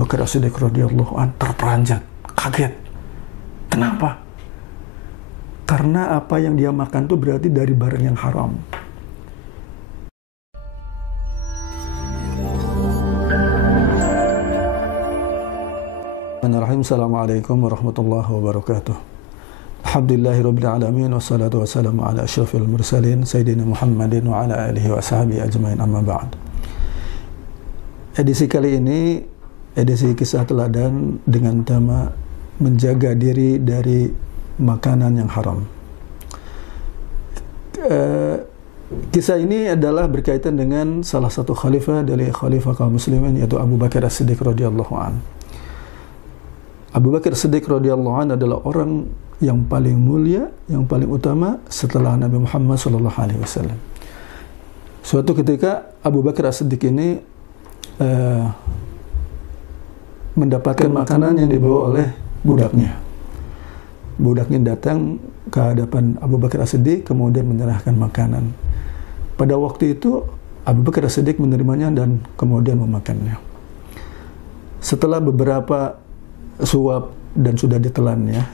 Bakar As-Siddiq radhiyallahu an terperanjat, kaget. Kenapa? Karena apa yang dia makan itu berarti dari barang yang haram. Assalamualaikum warahmatullahi wabarakatuh. Alhamdulillahirabbil alamin wassalatu wassalamu ala asyrafil mursalin sayyidina Muhammadin wa ala alihi wa sahbihi ajmain, amma ba'd. Edisi kali ini edisi kisah teladan dengan tema menjaga diri dari makanan yang haram. Kisah ini adalah berkaitan dengan salah satu khalifah dari khalifah kaum muslimin, yaitu Abu Bakar As-Siddiq radhiyallahu anhu. Abu Bakar As-Siddiq radhiyallahu anhu adalah orang yang paling mulia, yang paling utama setelah Nabi Muhammad SAW. Suatu ketika Abu Bakar As-Siddiq ini mendapatkan makanan yang dibawa oleh budaknya. Budaknya datang ke hadapan Abu Bakar As-Siddiq kemudian menyerahkan makanan. Pada waktu itu Abu Bakar As-Siddiq menerimanya dan kemudian memakannya. Setelah beberapa suap dan sudah ditelannya,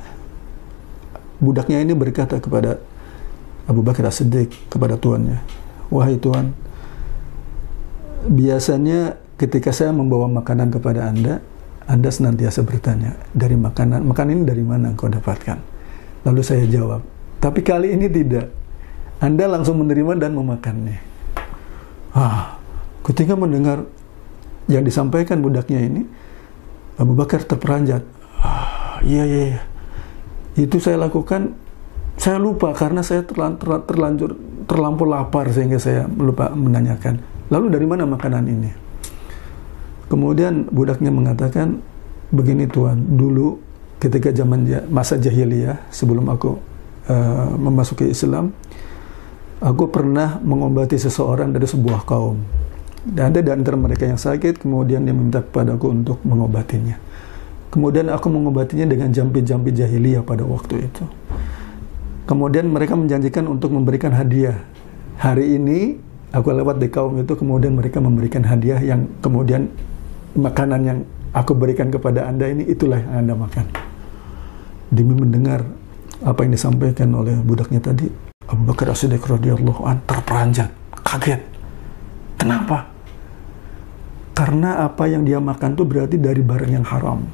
budaknya ini berkata kepada Abu Bakar As-Siddiq, kepada tuannya, "Wahai tuan, biasanya ketika saya membawa makanan kepada Anda senantiasa bertanya, dari makanan ini dari mana engkau dapatkan?" Lalu saya jawab, "Tapi kali ini tidak. Anda langsung menerima dan memakannya." Ketika mendengar yang disampaikan budaknya ini, Abu Bakar terperanjat. Iya. Itu saya lakukan, saya lupa karena saya terlampau lapar sehingga saya lupa menanyakan. Lalu dari mana makanan ini? Kemudian budaknya mengatakan, "Begini tuan, dulu ketika masa jahiliyah sebelum aku memasuki Islam, aku pernah mengobati seseorang dari sebuah kaum. Dan ada di antara mereka yang sakit, kemudian dia meminta kepadaku untuk mengobatinya. Kemudian aku mengobatinya dengan jampi-jampi jahiliyah pada waktu itu. Kemudian mereka menjanjikan untuk memberikan hadiah. Hari ini aku lewat di kaum itu, kemudian mereka memberikan hadiah yang kemudian makanan yang aku berikan kepada Anda ini, itulah yang Anda makan." Demi mendengar apa yang disampaikan oleh budaknya tadi, Abu Bakar As-Siddiq radhiyallahu anhu terperanjat, kaget. Kenapa? Karena apa yang dia makan itu berarti dari barang yang haram.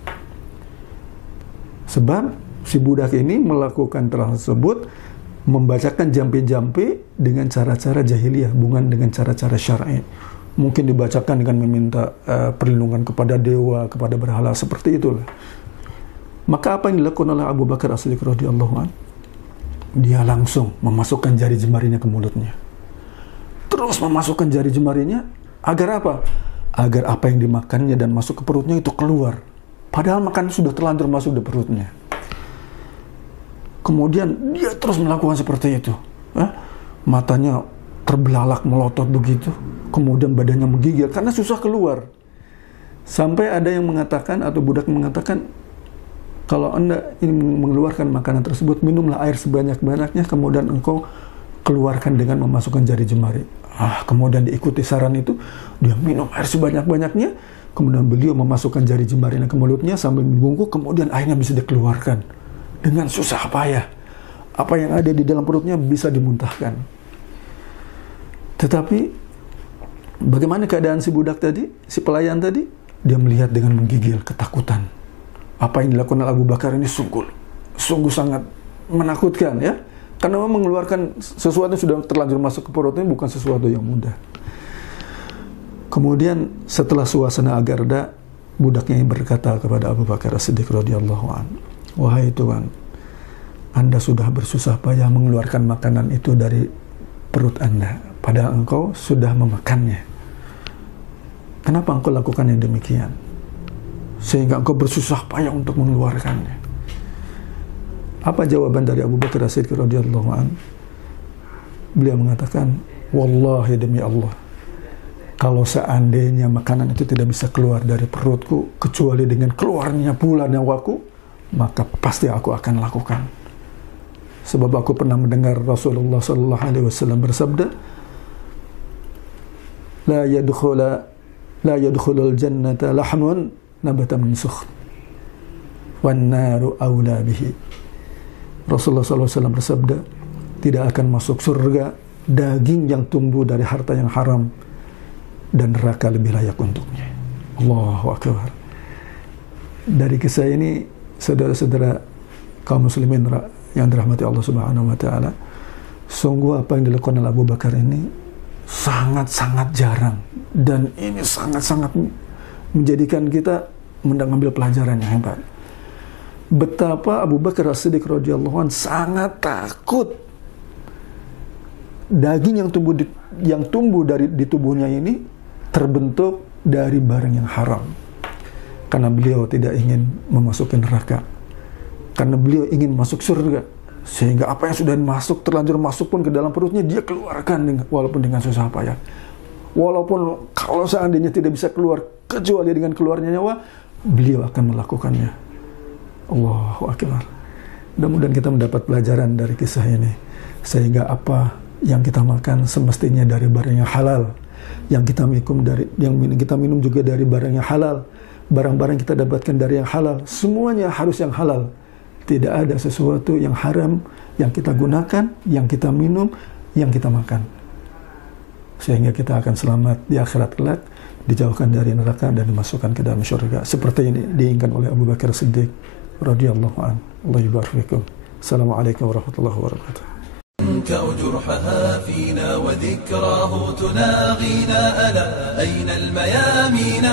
Sebab si budak ini melakukan tersebut, membacakan jampi-jampi dengan cara-cara jahiliyah, bukan dengan cara-cara syar'i. Mungkin dibacakan dengan meminta perlindungan kepada dewa, kepada berhala, seperti itulah. Maka apa yang dilakukan oleh Abu Bakar As-Siddiq radhiyallahu anhu? Dia langsung memasukkan jari jemarinya ke mulutnya. Terus memasukkan jari jemarinya, agar apa? Agar apa yang dimakannya dan masuk ke perutnya itu keluar. Padahal makanan sudah terlanjur masuk di perutnya. Kemudian dia terus melakukan seperti itu. Matanya terbelalak, melotot begitu. Kemudian badannya menggigil karena susah keluar. Sampai ada yang mengatakan, atau budak mengatakan, kalau Anda ingin mengeluarkan makanan tersebut, minumlah air sebanyak-banyaknya, kemudian engkau keluarkan dengan memasukkan jari jemari. Kemudian diikuti saran itu, dia minum air sebanyak-banyaknya, kemudian beliau memasukkan jari jemarinya ke mulutnya sambil membungkuk, kemudian airnya bisa dikeluarkan dengan susah payah. Apa yang ada di dalam perutnya bisa dimuntahkan. Tetapi bagaimana keadaan si budak tadi, si pelayan tadi? Dia melihat dengan menggigil, ketakutan. Apa yang dilakukan oleh Abu Bakar ini sungguh sangat menakutkan, ya. Karena mengeluarkan sesuatu yang sudah terlanjur masuk ke perutnya bukan sesuatu yang mudah. Kemudian setelah suasana agak reda, budaknya berkata kepada Abu Bakar As-Siddiq radhiyallahu anhu, "Wahai tuan, Anda sudah bersusah payah mengeluarkan makanan itu dari perut Anda, padahal engkau sudah memakannya. Kenapa engkau lakukan yang demikian? Sehingga engkau bersusah payah untuk mengeluarkannya." Apa jawaban dari Abu Bakar As-Siddiq radhiyallahu anhu? Beliau mengatakan, "Wallahi, demi Allah, kalau seandainya makanan itu tidak bisa keluar dari perutku kecuali dengan keluarnya pula nyawaku, maka pasti aku akan lakukan. Sebab aku pernah mendengar Rasulullah sallallahu alaihi wasallam bersabda, la yadkhulul jannata lahmun nabata min sukh wan naru aula bihi. Rasulullah SAW bersabda, tidak akan masuk surga daging yang tumbuh dari harta yang haram, dan neraka lebih layak untuknya. Allahu Akbar. Dari kisah ini, saudara-saudara kaum muslimin yang dirahmati Allah Subhanahu wa taala, sungguh apa yang dilakukan oleh Abu Bakar ini sangat-sangat jarang, dan ini sangat-sangat menjadikan kita mengambil pelajaran yang hebat. Betapa Abu Bakar As-Siddiq radhiyallahu anhu sangat takut daging yang tumbuh di tubuhnya ini terbentuk dari barang yang haram, karena beliau tidak ingin memasuki neraka, karena beliau ingin masuk surga, sehingga apa yang sudah terlanjur masuk pun ke dalam perutnya dia keluarkan walaupun dengan susah payah, walaupun kalau seandainya tidak bisa keluar kecuali dengan keluarnya nyawa, beliau akan melakukannya. Allahu Akbar. Mudah-mudahan kita mendapat pelajaran dari kisah ini, sehingga apa yang kita makan semestinya dari barang yang halal, yang kita minum juga dari barang yang halal, barang-barang kita dapatkan dari yang halal, semuanya harus yang halal. Tidak ada sesuatu yang haram yang kita gunakan, yang kita minum, yang kita makan, sehingga kita akan selamat di akhirat kelak, dijauhkan dari neraka dan dimasukkan ke dalam surga, seperti yang diinginkan oleh Abu Bakar Siddiq radhiyallahu anhu. Allah yubarik fikum. Assalamualaikum warahmatullahi wabarakatuh. جرحها فينا وذكراه تناغينا ألا أين الميامين.